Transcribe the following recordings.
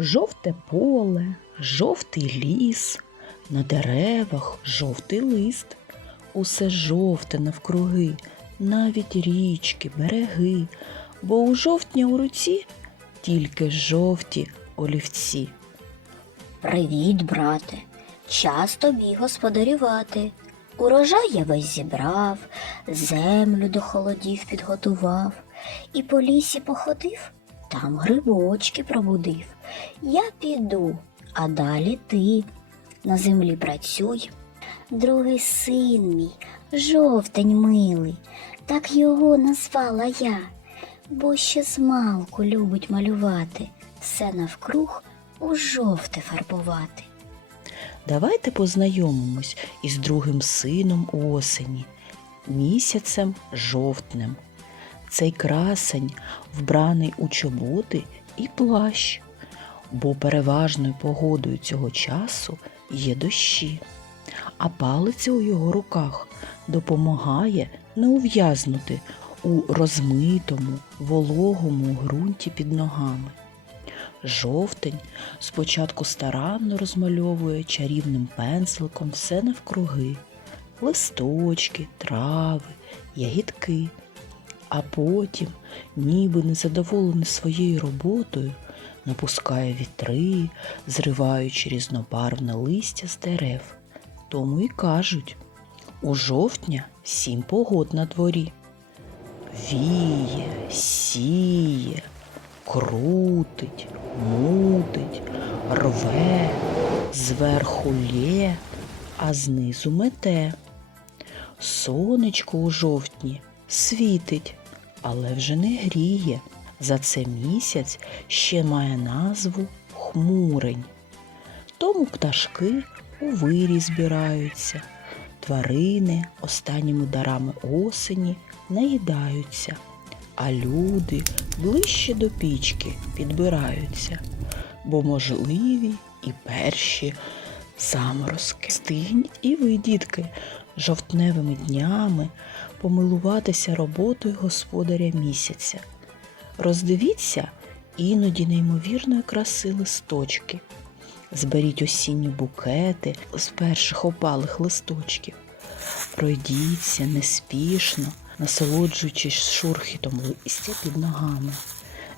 Жовте поле, жовтий ліс, на деревах жовтий лист. Усе жовте навкруги, навіть річки, береги, бо у жовтня у руці тільки жовті олівці. Привіт, брате. Час тобі господарювати. Урожай я весь зібрав, землю до холодів підготував, і по лісі походив, там грибочки пробудив. Я піду, а далі ти на землі працюй. Другий син мій, жовтень милий, так його назвала я, бо ще змалку любить малювати, все навкруг у жовте фарбувати. Давайте познайомимось із другим сином осені, місяцем жовтнем. Цей красень вбраний у чоботи і плащ, бо переважною погодою цього часу є дощі, а палиця у його руках допомагає не ув'язнути у розмитому, вологому ґрунті під ногами. Жовтень спочатку старанно розмальовує чарівним пензликом все навкруги, листочки, трави, ягідки, а потім, ніби незадоволений своєю роботою, напускає вітри, зриваючи різнобарвне листя з дерев. Тому і кажуть у жовтня сім погод на дворі. Віє, сіє, крутить, мутить, рве, зверху лє, а знизу мете. Сонечко у жовтні світить, але вже не гріє. За це місяць ще має назву хмурень. Тому пташки у вирі збираються, тварини останніми дарами осені наїдаються, а люди ближче до пічки підбираються, бо можливі і перші заморозки. Стигніть і ви, дітки, жовтневими днями помилуватися роботою господаря місяця. Роздивіться іноді неймовірної краси листочки. Зберіть осінні букети з перших опалих листочків. Пройдіться неспішно, насолоджуючись шурхітом листя під ногами.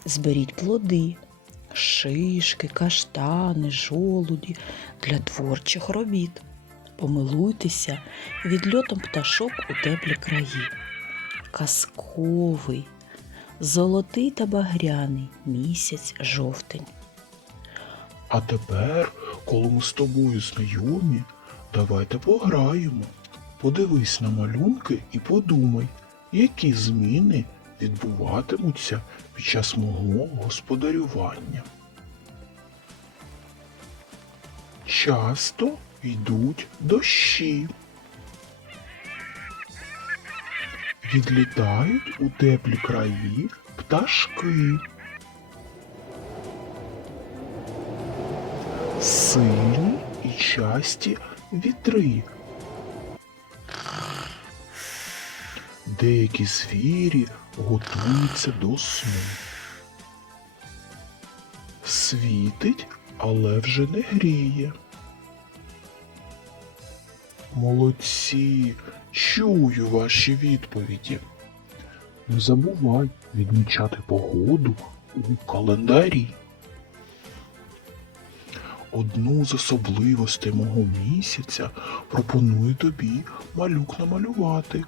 Зберіть плоди, шишки, каштани, жолуді для творчих робіт. Помилуйтеся відльотом пташок у теплі краї. Казковий, золотий та багряний місяць жовтень. А тепер, коли ми з тобою знайомі, давайте пограємо. Подивись на малюнки і подумай, які зміни відбуватимуться під час мого господарювання. Часто йдуть дощі. Відлітають у теплі краї пташки. Сильні і часті вітри. Деякі звірі готуються до сну. Світить, але вже не гріє. Молодці, чую ваші відповіді. Не забувай відмічати погоду у календарі. Одну з особливостей мого місяця пропоную тобі малюк намалювати.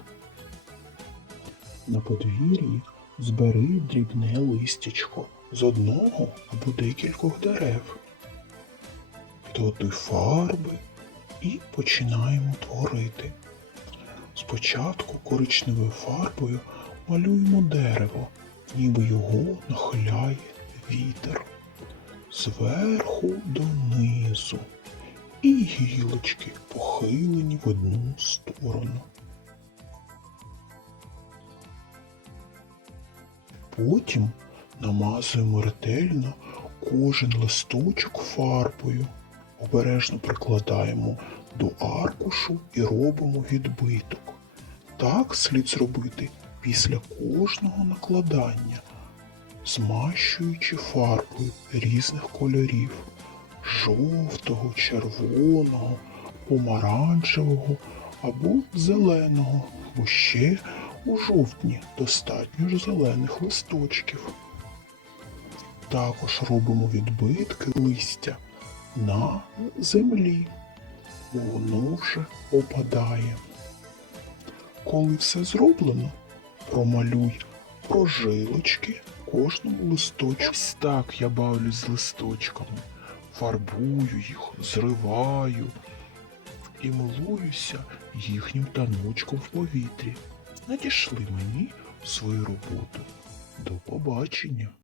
На подвір'ї збери дрібне листячко з одного або декількох дерев. Підготуй фарби і починаємо творити. Спочатку коричневою фарбою малюємо дерево, ніби його нахиляє вітер. Зверху донизу. І гілочки похилені в одну сторону. Потім намазуємо ретельно кожен листочок фарбою. Обережно прикладаємо до аркушу і робимо відбиток. Так слід зробити після кожного накладання. змащуючи фарбою різних кольорів жовтого, червоного, помаранчевого або зеленого, бо ще у жовтні достатньо ж зелених листочків. Також робимо відбитки листя на землі, воно вже опадає. Коли все зроблено, промалюй прожилочки кожному листочку. Ось так я бавлюсь з листочками, фарбую їх, зриваю і милуюся їхнім таночком в повітрі. Надішли мені свою роботу. До побачення!